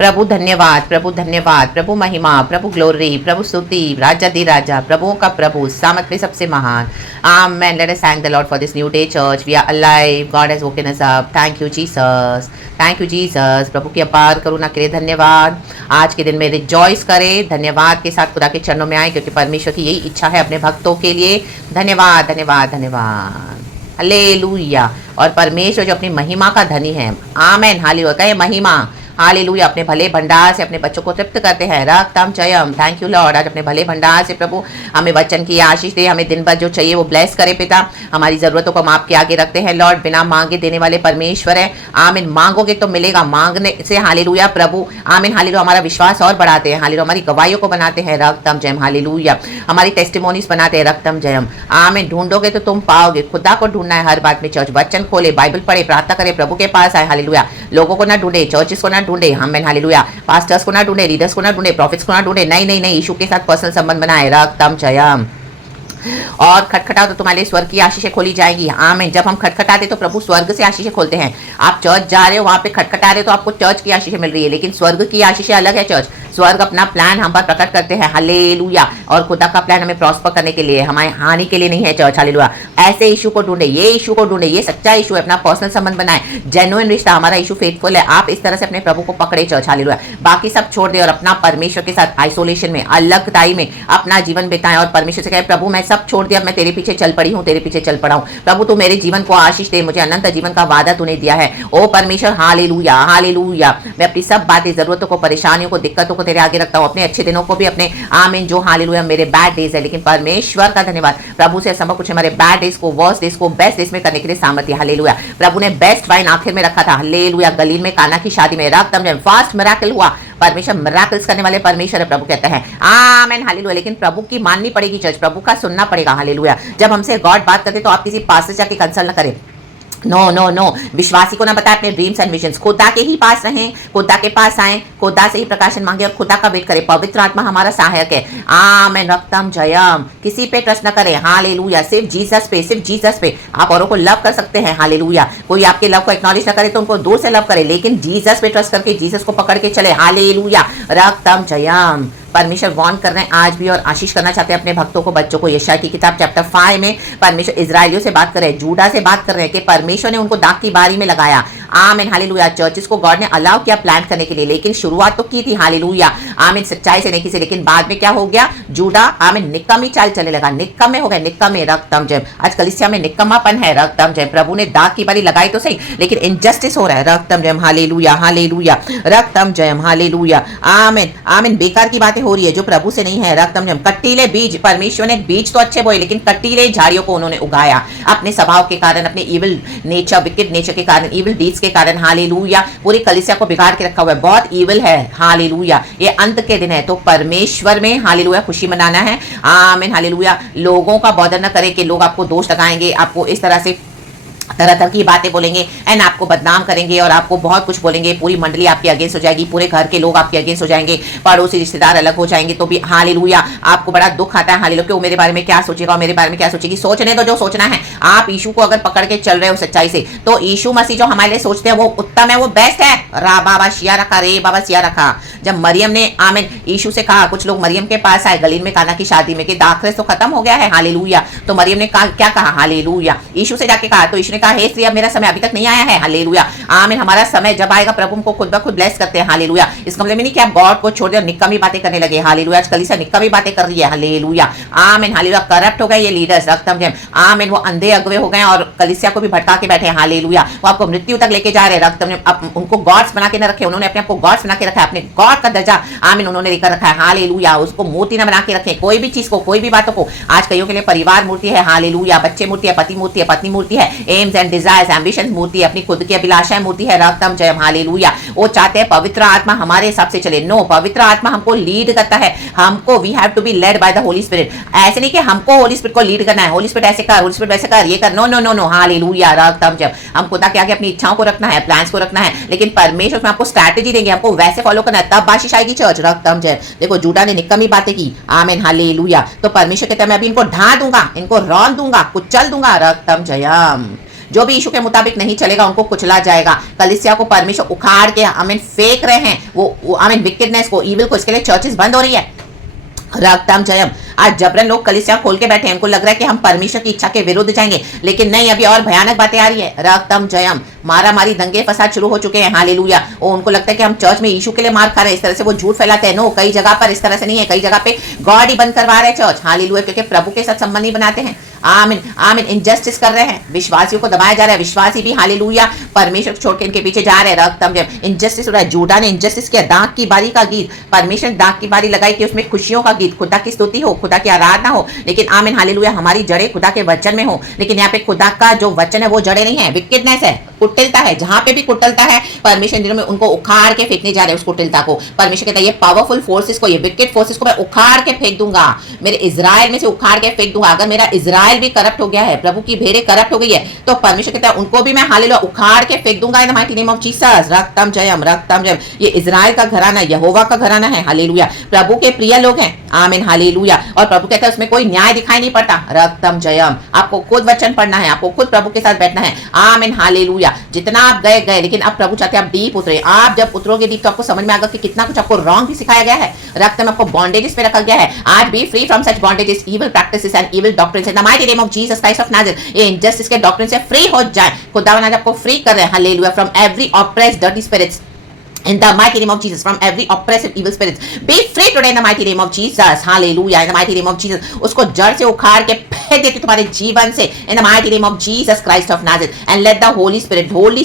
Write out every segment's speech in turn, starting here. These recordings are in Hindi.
प्रभु धन्यवाद, प्रभु महिमा, प्रभु ग्लोरी, प्रभु स्तुति, राजा प्रभुओं का प्रभु, सामर्थ में सबसे महान। Amen. Let us thank the Lord for this new day church. We are alive, God has woken us up. Thank you Jesus, thank you Jesus. प्रभु की अपार करुणा के लिए धन्यवाद। आज के दिन में रिजॉइस करें, धन्यवाद के साथ खुदा के चरणों में आए, क्योंकि परमेश्वर की यही इच्छा है अपने भक्तों के लिए। धन्यवाद धन्यवाद धन्यवाद, हालेलुया। और परमेश्वर जो अपनी महिमा का धनी है, आमेन, हालेलुया। कहे महिमा, हालेलुया। अपने भले भंडार से अपने बच्चों को तृप्त करते हैं। रक्तम जयम, थैंक यू लॉर्ड। आज अपने भले भंडार से प्रभु हमें वचन की आशीष दे, हमें दिन भर जो चाहिए वो ब्लेस करे पिता। हमारी ज़रूरतों को हम आपके आगे रखते हैं लॉर्ड। बिना मांगे देने वाले परमेश्वर है। आमीन। मांगोगे तो मिलेगा, मांगने से हालेलुया प्रभु, आमीन, हालेलुया। हमारा विश्वास और बढ़ाते हैं, हालेलुया। हमारी गवाहियों को बनाते हैं, रक्तम जयम, हालेलुया। हमारी टेस्टिमोनीज बनाते हैं, रक्तम जयम, आमीन। ढूंढोगे तो तुम पाओगे। खुदा को ढूंढना है हर बात में। चर्च वचन खोले, बाइबल पढ़े, प्रार्थना करे, प्रभु के पास आए, हालेलुया। लोगों को ना ढूंढे, चर्चिस को ना ढूंढे, आमीन, हालेलुया। पास्टर्स को ना ढूंढे, लीडर्स को ना ढूंढे, प्रॉफिट्स को ना ढूंढे, नहीं नहीं नहीं, यीशु के साथ पर्सनल संबंध बनाए, रक्तम जयम। और खटखटाओ तो तुम्हारे स्वर्ग की आशीषें खोली जाएंगी, आमीन। जब हम खटखटाते तो प्रभु स्वर्ग से आशीषें खोलते हैं। आप चर्च जा रहे हो, वहां पे खटखटा रहे हो तो आपको चर्च की आशीषें मिल रही है, लेकिन स्वर्ग की आशीषें अलग है। चर्च, स्वर्ग अपना प्लान हम पर प्रकट करते हैं, हालेलुया। और खुदा का प्लान हमें प्रॉस्पर करने के लिए, हमारे हानि के लिए नहीं है। Church, hallelujah. ऐसे इशू को ढूंढे, ये इशू को ढूंढे, ये सच्चा इशू है, अपना पर्सनल संबंध बनाए, जेन्युइन रिश्ता, हमारा इशू फेथफुल है। आप इस तरह से अपने प्रभु को पकड़े, चर्च, हालेलुया। बाकी सब छोड़ दे और अपना परमेश्वर के साथ आइसोलेशन में, अलगताई में अपना जीवन बिताएं और परमेश्वर से कहे, प्रभु मैं सब छोड़ दिया, मैं तेरे पीछे चल पड़ी हूँ, तेरे पीछे चल पड़ा हूँ। प्रभु तू मेरे जीवन को आशीष दे, मुझे अनंत जीवन का वादा तूने दिया है। ओ परमेश्वर, हालेलुया हालेलुया। मैं अपनी सब बातें, जरूरतों को, परेशानियों को, दिक्कतों को तेरे आगे रखता हूँ, अपने अच्छे दिनों को भी अपने, आमीन, जो हालेलुया मेरे बैड डेज है, लेकिन परमेश्वर का धन्यवाद, प्रभु से संभव कुछ हमारे बैड डेज को, वर्स्ट डेज को बेस्ट डेज में करने के लिए सामर्थ्य, हालेलुया। प्रभु ने बेस्ट वाइन आखिर में रखा था, हालेलुया। गलील में काना की शादी में रक्तम जयम, फास्ट मिरेकल हुआ। परमेश्वर मिरेकल्स करने वाले परमेश्वर है, प्रभु कहते हैं, आमीन, हालेलुया। लेकिन प्रभु की माननी पड़ेगी चर्च, प्रभु का सुनना पड़ेगा, हालेलुया। जब हमसे गॉड बात करते तो आप किसी पास से जाके कंसल्ट न करें, नो नो नो। विश्वासी को ना बताए अपने ड्रीम्स एंड विजन्स, खुदा के ही पास रहें, खुदा के पास आए, खुदा से ही प्रकाशन मांगे और खुदा का वेट करें। पवित्र आत्मा हमारा सहायक है, आमीन, रक्तम जयम। किसी पे ट्रस्ट न करें, हालेलुया। सिर्फ जीसस पे, सिर्फ जीसस पे। आप औरों को लव कर सकते हैं, हालेलुया। कोई आपके लव को एक्नॉलेज न करे तो उनको दूर से लव करे, लेकिन जीसस पे ट्रस्ट करके जीसस को पकड़ के चले, हालेलुया, रक्तम जयम। परमेश्वर वार्न कर रहे हैं आज भी और आशीष करना चाहते हैं अपने भक्तों को, बच्चों को। यशायाह की किताब चैप्टर 5 में परमेश्वर इजराइलियों से बात कर रहे हैं, जूडा से बात कर रहे हैं कि परमेश्वर ने उनको दाग की बारी में लगाया, आमीन, हालेलुया। चर्चिस को गॉड ने अलाउ किया प्लान करने के लिए, लेकिन शुरुआत तो की थी, हालेलुया, आमीन, सच्चाई से, नेकी से, लेकिन बाद में क्या हो गया, जूडा, आमीन, निकम्मी चाल चलने लगा, निकम्मे हो गए, निकम्मे, रक्तम जयम। आज कलीसिया में निकम्मापन है, रक्तम जयम। प्रभु ने दाग की बारी लगाई तो सही, लेकिन इनजस्टिस हो रहा है, रक्तम जयम, हालेलुया हालेलुया, रक्तम जयम, हालेलुया, आमीन, आमीन। बेकार की बातें हो रही है जो प्रभु से नहीं है, रक्तम जयम। कटीले बीज, परमेश्वर ने बीज तो अच्छे बोए, लेकिन कटीले झाड़ियों को उन्होंने उगाया अपने स्वभाव के कारण, अपने इविल नेचर, विकेड नेचर के कारण, इविल डीड्स के कारण, हालेलुया। पूरी कलीसिया को बिगाड़ के रखा हुआ है, बहुत इविल है, हालेलुया। ये अंत के दिन है, तो परमेश्वर में, हालेलुया, खुशी मनाना है, आमीन, हालेलुया। लोगों का बॉदर न करें कि लोग आपको दोष लगाएंगे, आपको इस तरह से तरह तरह की बातें बोलेंगे एंड आपको बदनाम करेंगे और आपको बहुत कुछ बोलेंगे। पूरी मंडली आपके अगेंस्ट हो जाएगी, पूरे घर के लोग आपके अगेंस्ट हो जाएंगे, पड़ोसी रिश्तेदार अलग हो जाएंगे, तो भी हालेलुया आपको बड़ा दुख आता है, हालेलुया। वो मेरे बारे में क्या सोचेगा और मेरे बारे में क्या सोचेगी, सोचने दो जो सोचना है। आप यीशु को अगर पकड़ के चल रहे हो सच्चाई से, तो यीशु मसीह जो हमारे लिए सोचते हैं वो उत्तम है, वो बेस्ट है। रा बाबा शिया रखा, रे बाबा शिया रखा। जब मरियम ने, आमीन, यीशु से कहा, कुछ लोग मरियम के पास आए गलील में काना की शादी में कि दाखरस तो खत्म हो गया है, हालेलुया। तो मरियम ने कहा, क्या कहा, हालेलुया, यीशु से जाके कहा, तो यीशु ने कहा, हे स्त्री, अब मेरा समय अभी तक नहीं आया है, हालेलुया, आमीन। हमारा समय जब आएगा प्रभु हमको खुद ब खुद ब्लेस करते हैं, हालेलुया। इसका मतलब नहीं कि आप गॉड को छोड़ दे और निक्कमी बातें करने लगे, हालेलुया। आज कलीसिया निक्कमी बातें कर रही है, हालेलुया, आमीन, हालेलुया। करप्ट हो गए ये लीडर्स, रक्तम जयम, आमीन। वो अंधे अगवे हो गए और कलीसिया को भी भटका के बैठे हैं, हालेलुया। वो आपको मृत्यु तक लेके जा रहे हैं, रक्तम जयम। उनको गॉड्स बना के न रखे, उन्होंने अपने आपको गॉड्स बना के रखा है, अपने गॉड का दर्जा, आमीन, उन्होंने लेकर रखा है, हालेलुया। उसको मूर्ति न बना के रखे, कोई भी चीज को, कोई भी बातों को। आज कईयों के लिए परिवार मूर्ति है, हालेलुया। बच्चे मूर्ति है, पति मूर्ति है, पत्नी मूर्ति है, एम्स एंड डिजायर्स, एम्बिशन मूर्ति है, अपनी खुद की अभिलाषाएं मूर्ति है, रक्तम जयम, हालेलुया। वो चाहते हैं पवित्र आत्मा हमारे हिसाब से चले, नो, पवित्र आत्मा हमको लीड करता है, हमको, we have to be led by the holy spirit. ऐसे नहीं कि हमको होली स्पिरिट को लीड करना है, होली स्पिरिट ऐसे कर, होली स्पिरिट वैसे कर, ये कर, no no no no, hallelujah, रक्तम जयम। हम खुदा के आगे अपनी इच्छाओं को रखना है, प्लान्स को रखना है, लेकिन परमेश्वर में आपको स्ट्रैटेजी देंगे, हमको वैसे फॉलो करना है, तब आशीष आएगी चर्च, रक्तम जयम। देखो जूडा ने निक्कमी बातें की, आमीन, हालेलुया। तो परमेश्वर कहता है मैं अभी इनको ढा दूंगा, इनको रौंद दूंगा, कुचल दूंगा, रक्तम जयम। जो भी यीशु के मुताबिक नहीं चलेगा उनको कुचला जाएगा। कलीसिया को परमेश्वर उखाड़ के फेंक रहे हैं, वो विकेडनेस को, ईविल को। इसके लिए चर्चेस बंद हो रही है। रक्तम जयम। आज जबरन लोग कलीसिया खोल के बैठे हैं, उनको लग रहा है कि हम परमेश्वर की इच्छा के विरुद्ध जाएंगे, लेकिन नहीं, अभी और भयानक बातें आ रही है। रक्तम जयम। मारा मारी, दंगे फसाद शुरू हो चुके हैं। हालेलुया। उनको लगता है कि हम चर्च में यीशु के लिए मार खा रहे हैं, इस तरह से वो झूठ फैलाते हैं। नो, कई जगह पर इस तरह से नहीं है, कई जगह पे गॉड ही बंद करवा रहे हैं चर्च। हालेलुया। क्योंकि प्रभु के साथ संबंध नहीं बनाते हैं। आमीन आमीन। इनजस्टिस कर रहे हैं, विश्वासियों को दबाया जा रहा है। विश्वासी भी हालेलुया परमेश्वर को छोड़ के इनके पीछे जा रहे हैं। रक्तम जयम। इनजस्टिस हो रहा है। जूडा ने इनजस्टिस किया, दाग की बारी का गीत। परमेश्वर दाग की बारी लगाई कि उसमें खुशियों का गीत, खुदा की स्तुति हो, खुदा की आराधना हो। लेकिन आमीन हालेलुया, हमारी जड़ें खुदा के वचन में हो। लेकिन यहाँ पे खुदा का जो वचन है वो जड़ें नहीं है, विकेडनेस है, कुटिलता है। जहां पे भी कुटिलता है, परमेश्वर दिनों में उनको उखाड़ के फेंकने जा रहे हैं उस कुटिलता को। परमेश्वर कहता है ये पावरफुल फोर्सेस को, ये विकेड फोर्सेस को मैं उखाड़ के फेंक दूंगा, मेरे इजराइल में से उखाड़ के फेंक दूंगा। अगर मेरा इजराइल भी करप्ट हो गया है, प्रभु की भेड़ें करप्ट हो गई है, तो परमेश्वर कहता है उनको भी मैं हालेलुया उखाड़ के फेंक दूंगा in the mighty name of Jesus. रक्तम जयम, रक्तम जयम। ये इजराइल का घराना, यहोवा का घराना है। हालेलुया। प्रभु के प्रिय लोग हैं। आमीन हालेलुया। और प्रभु कहता है उसमें कोई न्याय दिखाई नहीं पड़ता। रक्तम जयम। आपको खुद वचन पढ़ना है, आपको खुद प्रभु के साथ बैठना है। आमीन हालेलुया। जितना आप गए, लेकिन अब प्रभु चाहते हैं आप डीप उतरे। आप जब उतरोगे डीप तो आपको समझ में आएगा कि कितना कुछ आपको रॉन्ग भी सिखाया गया है। रक्त में आपको बॉन्डेजेस पे रखा गया है। आज be free from such bondages, evil practices and evil doctrines in the mighty name of Jesus Christ of Nazareth. ये इनजस्टिस के डॉक्ट्रिन से फ्री हो जाए। खुदावन आज आपको फ्री कर रहे हैं। Hallelujah. From every oppressed dirty spirits in the mighty name of Jesus, from every oppressive evil spirits, be free today in the mighty name of Jesus. Hallelujah. In the mighty name of Jesus, उसको जड़ से उखाड़ के फेंक देती तुम्हारे जीवन से in the mighty name of Jesus Christ of Nazareth, and let the Holy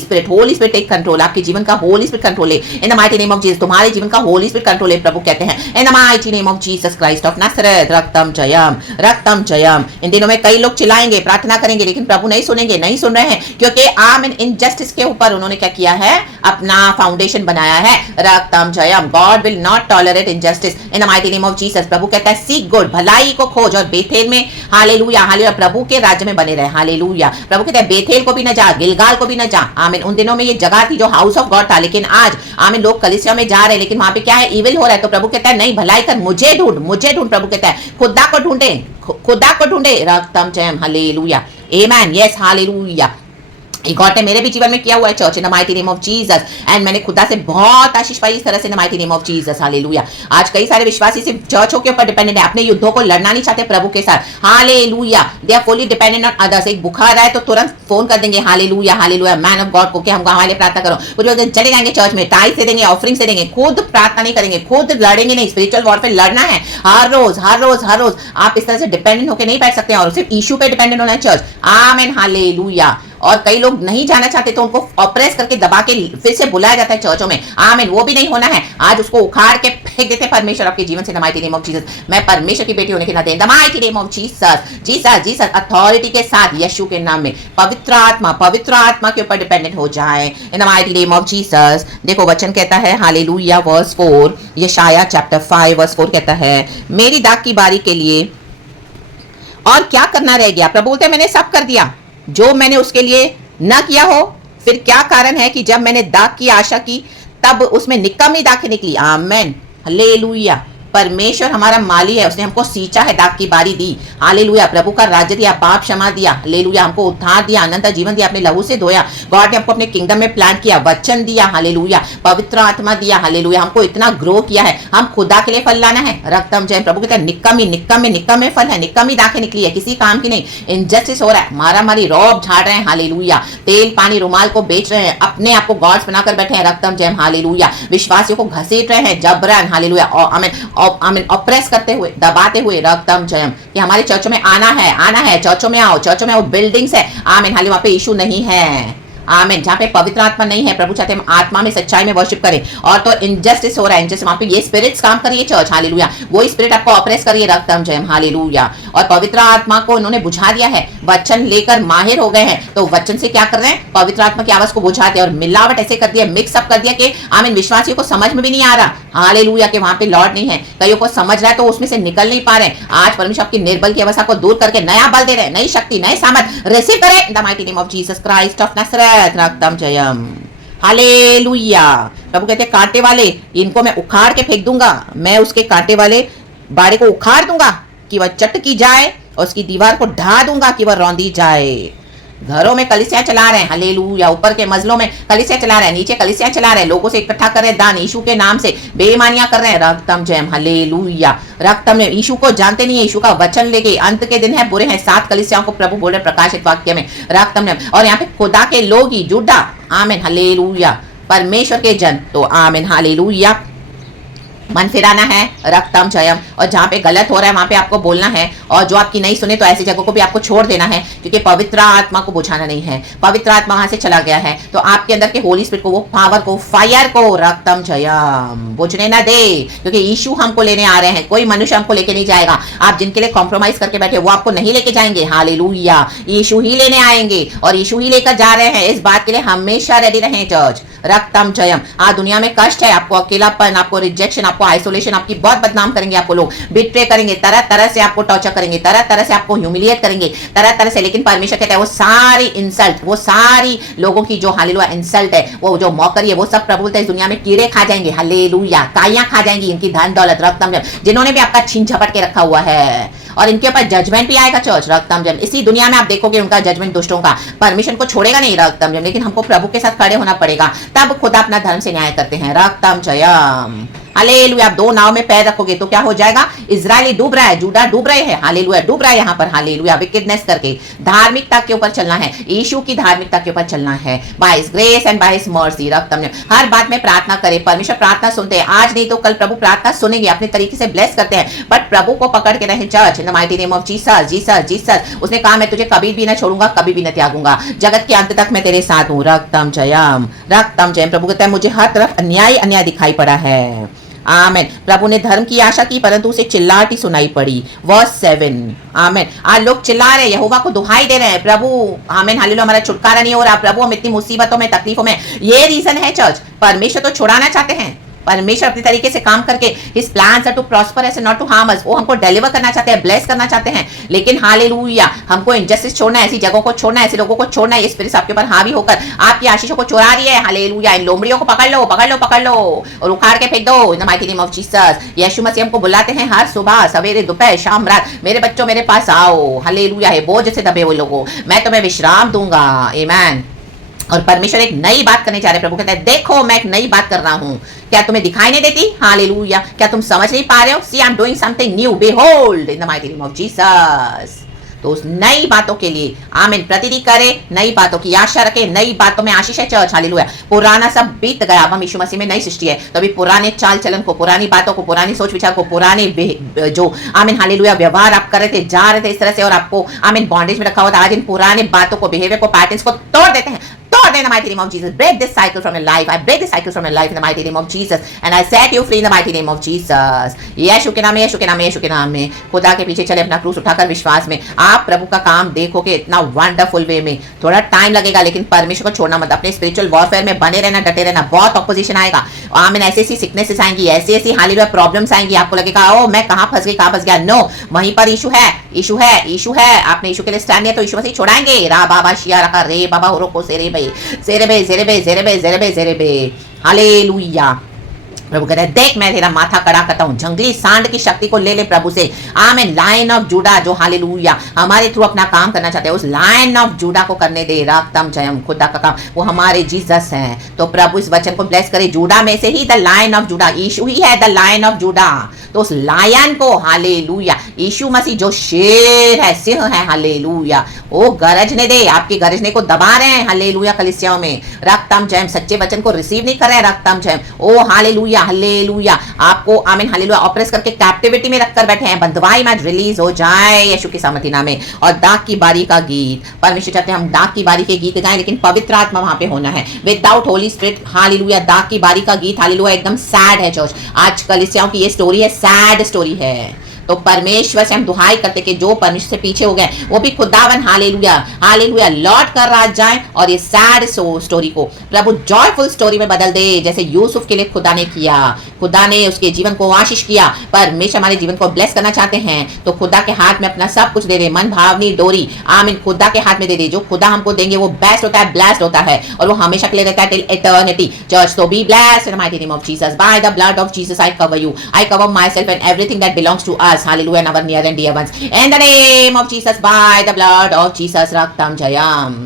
Spirit take control. आपके जीवन का Holy Spirit कंट्रोल ले in the mighty name of Jesus. तुम्हारे जीवन का Holy Spirit कंट्रोल ले, प्रभु कहते हैं in the mighty name of Jesus Christ of Nazareth. रक्तम जयम, रक्तम जयम। इन दिनों में कई लोग चिल्लाएंगे, प्रार्थना करेंगे, लेकिन प्रभु नहीं सुनेंगे, नहीं सुन रहे हैं, क्योंकि आमीन इनजस्टिस के ऊपर उन्होंने क्या किया है, अपना फाउंडेशन बनाया है। रक्तम जयम। God will not tolerate injustice in the mighty name of Jesus. प्रभु कहता है सीक गुड, भलाई को खोज, और बेथेल में हालेलुया हालेलुया प्रभु के राज्य में बने रहे। हालेलुया। प्रभु कहता है बेथेल को भी न जा, गिलगाल को भी न जा। आमीन। उन दिनों में ये जगह थी जो हाउस ऑफ गॉड था, लेकिन आज आमीन लोग कलीसिया में जा रहे हैं, लेकिन वहां पे क्या है, इविल हो रहा है। तो प्रभु कहता है नहीं, भलाई कर, मुझे ढूंढ, मुझे ढूंढ। प्रभु कहता है खुदा को ढूंढे, खुदा को ढूंढे। रक्तम जयम। Hallelujah. Amen. Yes hallelujah. God ने मेरे भी जीवन में किया हुआ है church in the mighty name of Jesus, and मैंने खुदा से बहुत आशीष पाई इस तरह से in the mighty name of Jesus. Hallelujah. आज कई सारे विश्वासी सिर्फ चर्चों के ऊपर डिपेंडेंट है, अपने युद्धों को लड़ना नहीं चाहते प्रभु के साथ। Hallelujah. They are fully dependent on others. एक बुखार आए तो तुरंत फोन कर देंगे hallelujah hallelujah man of God को कि हमको हमारे लिए प्रार्थना करो। कुछ लोग चले जाएंगे चर्च में, टाइट से देंगे, ऑफरिंग से देंगे, खुद प्रार्थना नहीं करेंगे, खुद लड़ेंगे नहीं। स्पिरिचुअल वॉरफेयर लड़ना है हर रोज हर रोज हर रोज। आप इस तरह से डिपेंडेंट होकर नहीं बैठ सकते हैं और सिर्फ इशू पे डिपेंडेंट होना है चर्च। आमीन हालेलुया। और कई लोग नहीं जाना चाहते तो उनको ऑप्रेस करके दबा के फिर से बुलाया जाता है चर्चों में। आमीन। वो भी नहीं होना है। आज उसको उखाड़ के फेंक देते परमेश्वर आपके जीवन से the mighty name of Jesus. मैं परमेश्वर की बेटी होने के नाते the mighty name of Jesus, Jesus Jesus authority के साथ यीशु के नाम में पवित्र आत्मा के ऊपर डिपेंडेंट हो जाए इन the mighty name of Jesus. देखो वचन कहता है हालेलुया वर्स 4, यशाया चैप्टर 5 वर्स 4 कहता है मेरी दाग की बारी के लिए और क्या करना रह गया। प्रभु बोलते मैंने सब कर दिया जो मैंने उसके लिए न किया हो। फिर क्या कारण है कि जब मैंने दाग की आशा की तब उसमें निकम्मी दाखें निकली। Amen hallelujah. परमेश्वर हमारा माली है, उसने हमको सींचा है, दाग की बारी दी। हालेलुया। प्रभु का राज्य दिया, पाप क्षमा दिया। हालेलुया। हमको उद्धार दिया, अनंत जीवन दिया, अपने लहू से धोया। गॉड ने हमको अपने किंगडम में प्लान किया, वचन दिया। हालेलुया। पवित्र आत्मा दिया। हालेलुया। हमको इतना ग्रो किया है, हम खुदा के लिए फल लाना है। रक्तम जय। प्रभु कहता है निक्कमी फल है, निक्कमी दाखें निकली है, किसी काम की नहीं। इनजस्टिस हो रहा है, मारा मारी, रौब झाड़ रहे हैं। हालेलुया। तेल पानी रुमाल को बेच रहे हैं, अपने आप को गॉड्स बनाकर बैठे हैं। रक्तम जय। हालेलुया। विश्वासियों को घसीट रहे हैं जबरन। हालेलुया। आमीन ऑप्रेस करते हुए, दबाते हुए। रक्तम जयम। कि हमारे चर्चों में आना है, चर्चों में आओ, बिल्डिंग्स है। आमीन हालेलुया। वहां पे इशू नहीं है। आमीन। जहाँ पे पवित्र आत्मा नहीं है, प्रभु चाहते हम आत्मा में सच्चाई में वर्शिप करें। और तो इनजस्टिस हो रहा है, इनजस्टिस वहां पे ये स्पिरिट्स काम करिए चर्च। हालेलुया। वही स्पिरिट आपको ऑपरेस करिए। रक्तम जयम। हालेलुया। और पवित्र आत्मा को उन्होंने बुझा दिया है, वचन लेकर माहिर हो गए हैं, तो वचन से क्या कर रहे हैं, पवित्र आत्मा की आवाज को बुझाते हैं और मिलावट ऐसे कर दिया, मिक्सअप कर दिया कि आमीन विश्वासियों को समझ में भी नहीं आ रहा हालेलुया कि वहां पे लॉर्ड नहीं है। कईयों को समझ रहा है तो उसमें से निकल नहीं पा रहे। आज परमेश्वर आपकी निर्बल की अवस्था को दूर करके नया बल दे रहे हैं, नई शक्ति, नए सामर्थ रिसीव करें in the mighty name of Jesus Christ of Nazareth. रक्तम जयम। हालेलुया। प्रभु कहते हैं कांटे वाले इनको मैं उखाड़ के फेंक दूंगा, मैं उसके कांटे वाले बाड़े को उखाड़ दूंगा कि वह चट की जाए और उसकी दीवार को ढा दूंगा कि वह रौंदी जाए। घरों में कलीसिया चला रहे हैं, हालेलुया। ऊपर के मजलों में कलीसिया चला रहे हैं, नीचे कलीसिया चला रहे हैं, लोगों से इकट्ठा कर रहे हैं दान, यीशु के नाम से बेईमानियां कर रहे हैं। रक्तम जयम, हालेलुया। रक्तम ने यीशु को जानते नहीं है, यीशु का वचन लेके अंत के दिन है, बुरे हैं। 7 कलीसियाओं को प्रभु बोल रहे प्रकाशित वाक्य में, रक्तम ने। और यहाँ पे खुदा के लोग ही, जुड़ा, आमीन, हालेलुया, परमेश्वर के जन, तो आमीन, हालेलुया। मन फिराना है, रक्तम जयम। और जहाँ पे गलत हो रहा है वहां पे आपको बोलना है, और जो आपकी नहीं सुने तो ऐसी जगहों को भी आपको छोड़ देना है, क्योंकि पवित्र आत्मा को बुझाना नहीं है। पवित्र आत्मा वहां से चला गया है, तो आपके अंदर के होली स्पिरिट को, वो पावर को, फायर को, रक्तम जयम, बुझने ना दे, क्योंकि यीशु हमको लेने आ रहे हैं। कोई मनुष्य हमको लेके नहीं जाएगा। आप जिनके लिए कॉम्प्रोमाइज करके बैठे वो आपको नहीं लेके जाएंगे, हालेलुया। यीशु ही लेने आएंगे और यीशु ही लेकर जा रहे हैं। इस बात के लिए हमेशा रेडी रहें चर्च, रक्तम जयम। दुनिया में कष्ट है, आपको अकेलापन, आपको रिजेक्शन, आपको आइसोलेशन, आपकी बहुत बदनाम करेंगे, आपको लोग बिट्रे करेंगे, तरह तरह से आपको टॉर्चर करेंगे, तरह तरह से आपको ह्यूमिलिएट करेंगे, तरह तरह से। लेकिन परमेश्वर कहता है वो सारी इंसल्ट, वो सारी लोगों की जो हालेलुया इंसल्ट है, वो जो मौकरी है, वो सब प्रभु बोलता है इस दुनिया में कीड़े खा जाएंगे, हालेलुया। काइयां खा जाएंगी, इनकी धन दौलत, रक्तम जयम, जिन्होंने भी आपका छीन झपट के रखा हुआ है। और इनके ऊपर जजमेंट भी आएगा चर्च, रक्तम जयम। इसी दुनिया में आप देखोगे उनका जजमेंट, दुष्टों का। परमिशन को छोड़ेगा नहीं रक्तम जयम, लेकिन हमको प्रभु के साथ खड़े होना पड़ेगा, तब खुदा अपना धर्म से न्याय करते हैं, रक्तम जयम। हालेलुया। आप 2 नाव में पैर रखोगे तो क्या हो जाएगा? इजराइली डूब रहा है, जूडा डूब रहे हैं, हालेलुया, डूब रहा है यहाँ पर, हालेलुया। विकेडनेस करके धार्मिकता के ऊपर चलना है, यीशु की धार्मिकता के ऊपर चलना है, by his grace and by his mercy, रक्तम जयम। हर बात में प्रार्थना करें, परमेश्वर प्रार्थना सुनते हैं। आज नहीं तो कल प्रभु प्रार्थना सुनेंगे, अपने तरीके से ब्लेस करते हैं, बट प्रभु को पकड़ के रहें church, in the mighty name of Jesus, Jesus, Jesus. उसने कहा मैं तुझे कभी भी न छोड़ूंगा, कभी भी न त्यागूंगा, जगत के अंत तक मैं तेरे साथ हूँ, रक्तम जयम, रक्तम जयम। प्रभु कहता है मुझे हर तरफ अन्याय अन्याय दिखाई पड़ा है, आमेन। प्रभु ने धर्म की आशा की, परंतु उसे चिल्लाहट ही सुनाई पड़ी, वर्स 7, आमेन। आज लोग चिल्ला रहे हैं, यहोवा को दुहाई दे रहे हैं, प्रभु, आमेन, हालेलुया, हमारा छुटकारा नहीं हो रहा, प्रभु हम इतनी मुसीबतों में, तकलीफों में। ये रीजन है चर्च, परमेश्वर तो छुड़ाना चाहते हैं, परमेश्वर अपने तरीके से काम करके his plans are to prosper and not to harm us, वो हमको डिलीवर करना चाहते हैं, ब्लेस करना चाहते हैं। लेकिन हालेलुया, हमको इनजस्टिस छोड़ना है, ऐसी जगहों को छोड़ना है, ऐसे लोगों को छोड़ना है। ये स्पिरिट आपके ऊपर हावी होकर आपकी आशीषों को चुरा रही है, हालेलुया। इन लोमड़ियों को पकड़ लो, पकड़ लो, पकड़ लो और उखाड़ के फेंक दो, in the mighty name of Jesus. यीशु मसीह हमको बुलाते हैं हर सुबह, सवेरे, दोपहर, शाम, रात, मेरे बच्चों मेरे पास आओ, हालेलुया। है बोझ से दबे हुए लोगों, मैं तुम्हें विश्राम दूंगा, आमीन। और परमेश्वर एक नई बात करने जा रहे हैं। प्रभु कहता है देखो मैं एक नई बात कर रहा हूं, क्या तुम्हें दिखाई नहीं देती? हालेलुया। क्या तुम समझ नहीं पा रहे हो? See I am doing something new, behold in the mighty name of Jesus. तो उस नई बातों के लिए आमीन, प्रतिदिन करे, नई बातों की आशा रखे, नई बातों में आशीष है चर्च, हालेलुया। पुराना सब बीत गया, अब हम यीशु मसीह में नई सृष्टि है। तो अभी पुराने चाल चलन को, पुरानी बातों को, पुरानी सोच विचार को, पुराने जो आमीन हालेलुया व्यवहार आप कर रहे थे, जा रहे थे इस तरह से, और आपको आमीन बॉन्डेज में रखा हुआ था, आज इन पुराने बातों को, बिहेवियर को, पैटर्न्स को तोड़ देते हैं, in the mighty name of Jesus. Break this cycle from your life. I break this cycle from your life in the mighty name of Jesus. And I set you free in the mighty name of Jesus. यीशु के नाम में, यीशु के नाम में, यीशु के नाम में। खुदा के पीछे चले, अपना क्रूस उठाकर विश्वास में आप प्रभु का काम देखोगे इतना वंडरफुल वे में। थोड़ा टाइम लगेगा, लेकिन परमेश्वर को छोड़ना मत, अपने स्पिरिचुअल वॉरफेयर में बने रहना, डटे रहना। बहुत ऑपोजिशन आएगा, आमीन। ऐसी ऐसी सिकनेसेस आएंगी, ऐसी ऐसी हालेलुया प्रॉब्लम्स आएंगी, आपको लगेगा ओ मैं कहां फंस गई, कहां फंस गया। नो, वहीं पर यीशु है, यीशु है, यीशु है। आपने यीशु के लिए स्टैंड लिया तो यीशु मसीह छोड़ाएंगे। रा बाबा शिया रखा रे बाबा होरो को सेरे बे सेरे बे सेरे बे सेरे बे सेरे बे सेरे बे, हालेलुया। प्रभु कहता है देख मैं तेरा माथा कड़ा करता हूं, जंगली सांड की शक्ति को ले ले प्रभु से, आमीन। लायन ऑफ जूडा जो हालेलुया हमारे थ्रू अपना काम करना चाहते हैं, उस लायन ऑफ जूडा को करने दे, रक्तम जयम। खुदा का काम वो हमारे जीसस हैं। तो प्रभु इस वचन को ब्लेस करे, जूडा में से ही द लायन ऑफ जूडा, यीशु ही है द लायन ऑफ जूडा। तो उस लायन को हालेलुया, यीशु मसीह जो शेर है, सिंह है, हालेलुया, वो गरजने दे, आपके गरजने को दबा रहे हैं, हालेलुया। कलीसियाओं में रक्तम जयम, सच्चे वचन को रिसीव नहीं कर रहे हैं, रक्तम जयम। ओ हालेलुया, हालेलुया, आपको आमीन हालेलुया ऑपरेस करके कैप्टिविटी में रखकर बैठे हैं। बंधवाई में रिलीज हो जाए यीशु की सामर्थी नाम में। और दाग की बारी का गीत, परमेश्वर चाहते हैं हम दाग की बारी के गीत गाएं, लेकिन पवित्र आत्मा वहां पे होना है, विदाउट होली स्पिरिट, हालेलुया। दाग की बारी का गीत, हालेलुया, एकदम सैड है चर्च। आज कलीसियाओं की ये स्टोरी है, सैड स्टोरी है। तो परमेश्वर से हम दुहाई करते कि जो परमेश्वर से पीछे हो गए वो भी खुदावन हालेलुया, हालेलुया, लौट कर राज जाए और ये सैड स्टोरी को प्रभु जॉयफुल स्टोरी में बदल दे, जैसे यूसुफ के लिए खुदा ने किया। खुदा ने उसके जीवन को आशीष किया, परमेश्वर हमारे जीवन को ब्लेस करना चाहते हैं तो खुदा के हाथ में अपना सब कुछ दे दे, मन भावनी डोरी आमीन खुदा के हाथ में दे दे। जो खुदा हमको देंगे वो बेस्ट होता है, ब्लेस्ड होता है और वो हमेशा के लिए रहता है till eternity. Church, so be blessed in the mighty name of Jesus. By the blood of Jesus I cover you. I cover myself and everything that belongs to us. Hallelujah, and our near and dear ones. In the name of Jesus, by the blood of Jesus, Raktam Jayam.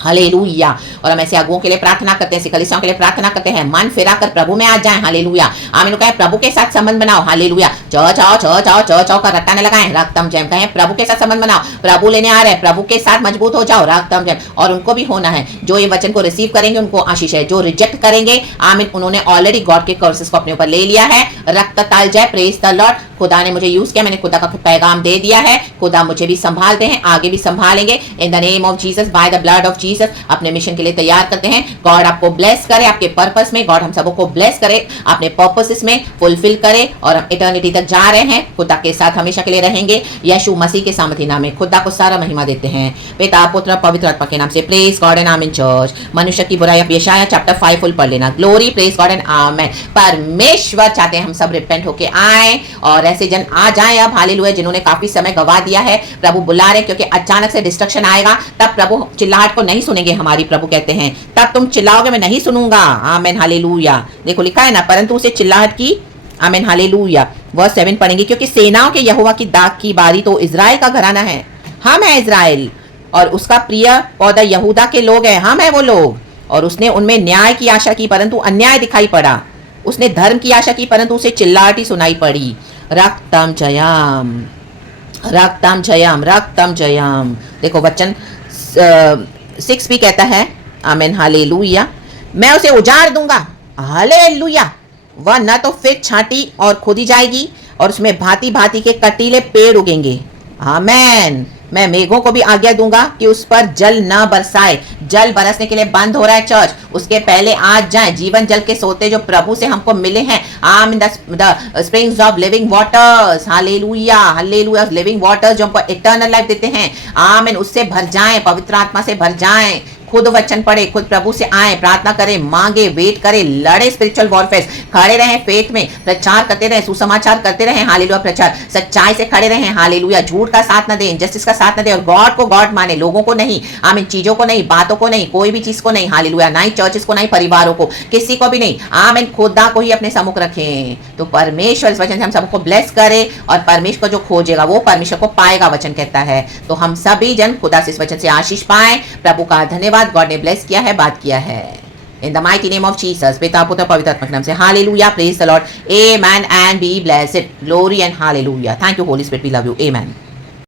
Hallelujah. और हम ऐसे अगुओं के लिए प्रार्थना करते हैं, कलीसियाओं के लिए प्रार्थना करते हैं, मन फिरा कर प्रभु में आ जाएं। हालेलुया। आमीन। कहें प्रभु के साथ संबंध बनाओ। हालेलुया। चर्च आओ का रट्टा ने लगाएं, रक्तम जैम। कहें प्रभु के साथ संबंध बनाओ, प्रभु लेने आ रहे हैं, प्रभु के साथ मजबूत हो जाओ, रक्तम जैम। और उनको भी होना है, जो ये वचन को रिसीव करेंगे उनको आशीष है, जो रिजेक्ट करेंगे आमीन उन्होंने ऑलरेडी गॉड के कर्सेस को अपने ऊपर ले लिया है। रक्त ताल जाए, प्रेज द लॉर्ड। खुदा ने मुझे यूज किया, मैंने खुदा का पैगाम दे दिया है, खुदा मुझे भी संभालते हैं, आगे भी संभालेंगे। In the name of Jesus, by the blood of Jesus अपने मिशन के लिए तैयार करते हैं। गॉड आपको ब्लेस करे, आपके पर्पस में गॉड हम सबको ब्लेस करे, अपने पर्पसेस में फुलफिल करे और हम इटर्निटी तक जा रहे हैं, खुदा के साथ हमेशा के लिए रहेंगे। यीशु मसीह के सामर्थी नाम में खुदा को सारा महिमा देते हैं, पिता पुत्र पवित्र आत्मा के नाम से। प्रेज गॉड एंड आमीन। चर्च, मनुष्य की बुराई, यशायाह चैप्टर 5 फुल पढ़ लेना। ग्लोरी, प्रेज गॉड एंड आमीन। परमेश्वर चाहते हैं हम सब रिपेंट होके आए और ऐसे जन आ जाए अब, हालेलुया, जिन्होंने काफी समय गवा दिया है। प्रभु बुला रहे क्योंकि अचानक से डिस्ट्रक्शन आएगा, तब प्रभु चिल्लाहट को नहीं सुनेंगे हमारी। प्रभु कहते हैं तब तुम चिल्लाओगे मैं नहीं सुनूंगा। आमीन, हालेलुया। देखो लिखा है ना, परंतु उसे चिल्लाहट की। आमीन, हालेलुया। वर्स 7 पढ़ेंगे, क्योंकि सेनाओं के यहोवा की दाग की बारी तो इजराइल का घराना है। हम है इजराइल और उसका प्रिय पौधा यहूदा के लोग हैं, हम है वो लोग। और उसने उनमें न्याय की आशा की परंतु अन्याय दिखाई पड़ा, उसने धर्म की आशा की परंतु उसे चिल्लाहट ही सुनाई पड़ी। रक्तम जयम, रक्तम जयम, रक्तम जयम। देखो वचन 6 भी कहता है, आमीन, हालेलुया, मैं उसे उजाड़ दूंगा। हालेलुया। वह न तो फिर छांटी और खोदी जाएगी और उसमें भांति भांति के कटीले पेड़ उगेंगे। आमीन। मैं मेघों को भी आज्ञा दूंगा कि उस पर जल न बरसाए। जल बरसने के लिए बंद हो रहा है चर्च, उसके पहले आज जाए जीवन जल के सोते जो प्रभु से हमको मिले हैं। आमीन। The springs of living waters, hallelujah, hallelujah. Living waters जो हमको इटर्नल लाइफ देते हैं, आमीन, उससे भर जाएं, पवित्र आत्मा से भर जाएं। खुद वचन पढ़े, खुद प्रभु से आए, प्रार्थना करें, मांगे, वेट करें, लड़े स्पिरिचुअल वॉरफेयर, खड़े रहें फेथ में, प्रचार करते रहें, सुसमाचार करते रहें। हालेलुया। प्रचार सच्चाई से खड़े रहें। हालेलुया। झूठ का साथ न दें, जस्टिस का साथ न दें और गॉड को गॉड माने, लोगों को नहीं। आमीन। चीजों को नहीं, बातों को नहीं, कोई भी चीज को नहीं। हालेलुया। ना ही चर्चेस को, नहीं परिवारों को, किसी को भी नहीं। आमीन। खुदा को ही अपने सम्मुख रखें तो परमेश्वर इस वचन से हम सबको ब्लेस करे और परमेश्वर को जो खोजेगा वो परमेश्वर को पाएगा, वचन कहता है। तो हम सभी जन खुदा से इस वचन से आशीष पाए। प्रभु का धन्यवाद, गॉड ने ब्लेस किया है, बात किया है। In the mighty name of Jesus, पिता पुत्र पवित्र आत्मा के नाम से। Hallelujah. Praise the lord. Amen and be blessed. Glory and hallelujah. Thank you holy spirit, we love you. Amen.